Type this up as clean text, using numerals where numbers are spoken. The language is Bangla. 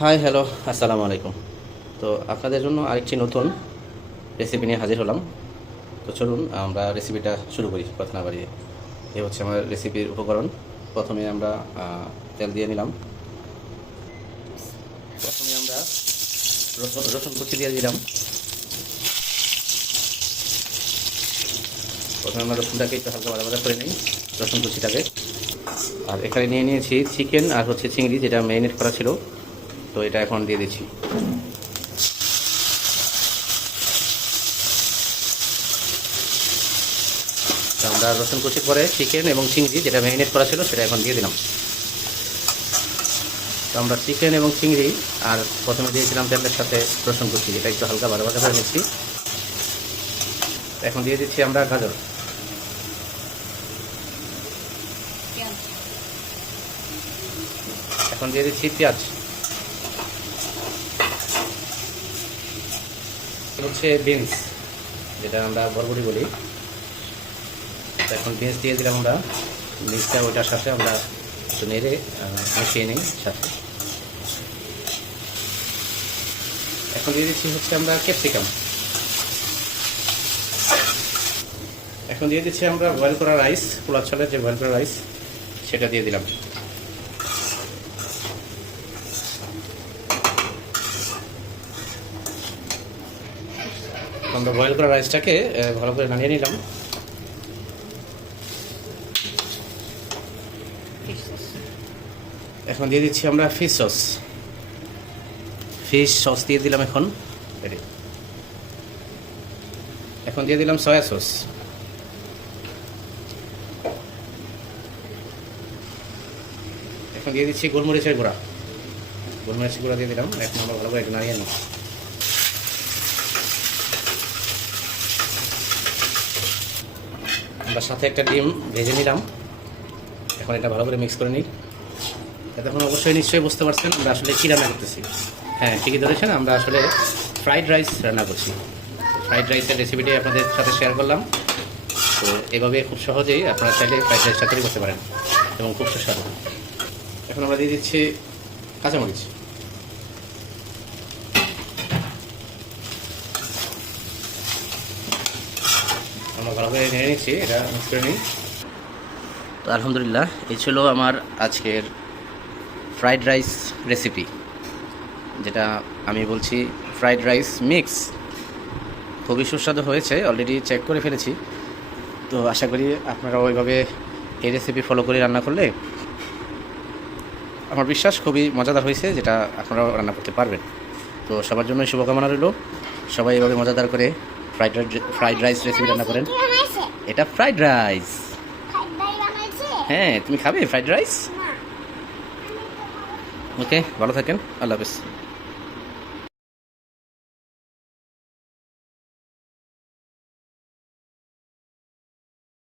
হাই হ্যালো, আসসালামু আলাইকুম। তো আপনাদের জন্য আরেকটি নতুন রেসিপি নিয়ে হাজির হলাম। তো চলুন আমরা রেসিপিটা শুরু করি কথা না বাড়িয়ে। এ হচ্ছে আমার রেসিপির উপকরণ। প্রথমে আমরা তেল দিয়ে নিলাম। প্রথমে আমরা রসুন কুচি দিয়ে দিলাম। প্রথমে আমরা রসুনটাকে একটু হালকা ভাজা করে নিই, রসুন কুচিটাকে। আর এখানে নিয়ে নিয়েছি চিকেন আর হচ্ছে চিংড়ি, যেটা ম্যারিনেট করা ছিল। তো এটা এখন দিয়ে দিচ্ছি। আমরা রসুন কুচি করে চিকেন এবং চিংড়ি যেটা ম্যারিনেট করা ছিল সেটা এখন দিয়ে দিলাম। তো আমরা চিকেন এবং চিংড়ি আর প্রথমে দিয়েছিলাম তেলের সাথে রসুন কুচি, এটা একটু হালকা ভাজা ভাজা করে নিচ্ছি। এখন দিয়ে দিচ্ছি আমরা গাজর। এখন দিয়ে দিচ্ছি পেঁয়াজ। হচ্ছে বিনস, যেটা আমরা বরবটি বলি। এখন বিনস দিয়ে দিলাম আমরা। বিনসটা ওইটার সাথে আমরা একটু নেড়ে মিশিয়ে নিই সাথে। এখন দিয়ে দিচ্ছি হচ্ছে আমরা ক্যাপসিকাম। এখন দিয়ে দিচ্ছি আমরা বয়েল করা রাইস, পোলাও চালের যে বয়েল করা রাইস সেটা দিয়ে দিলাম। আমরা বয়েল করা রাইসটাকে ভালো করে নামিয়ে নিলাম। এখন দিয়ে দিচ্ছি আমরা ফিশ সস দিয়ে দিলাম। এখন দিয়ে দিলাম সয়া সস। এখন দিয়ে দিচ্ছি গোলমরিচের গুঁড়া দিয়ে দিলাম। এখন আমরা ভালো করে একটু নাড়িয়ে নিই। আমরা সাথে একটা ডিম ভেজে নিলাম। এখন এটা ভালো করে মিক্স করে নিই। এখন অবশ্যই নিশ্চয়ই বুঝতে পারছেন আমরা আসলে কী রান্না করতেছি। হ্যাঁ, ঠিকই ধরেছেন, আমরা আসলে ফ্রাইড রাইস রান্না করছি। ফ্রাইড রাইসের রেসিপিটি আপনাদের সাথে শেয়ার করলাম। তো এভাবে খুব সহজেই আপনারা চাইলে ফ্রাইড রাইসটা তৈরি করতে পারেন এবং খুব সুস্বাদু। এখন আমরা দিয়ে দিচ্ছি কাঁচামরিচ। আমরা ভালো করে নেড়ে নিচ্ছি, এটা মিক্স করে নিই। তো আলহামদুলিল্লাহ, এই ছিল আমার আজকের ফ্রাইড রাইস রেসিপি, যেটা আমি বলছি ফ্রাইড রাইস মিক্স। খুবই সুস্বাদু হয়েছে, অলরেডি চেক করে ফেলেছি। তো আশা করি আপনারা ওইভাবে এই রেসিপি ফলো করে রান্না করলে আমার বিশ্বাস খুবই মজাদার হয়েছে, যেটা আপনারাও রান্না করতে পারবেন। তো সবার জন্য শুভকামনা রইল। সবাই এভাবে মজাদার করে ফ্রাইড রাইস রেসিপি রান্না করেন। এটা ফ্রাইড রাইস। হ্যাঁ, তুমি খাবে ফ্রাইড রাইস? ওকে, ভালো থাকেন, আল্লাহ হাফেজ।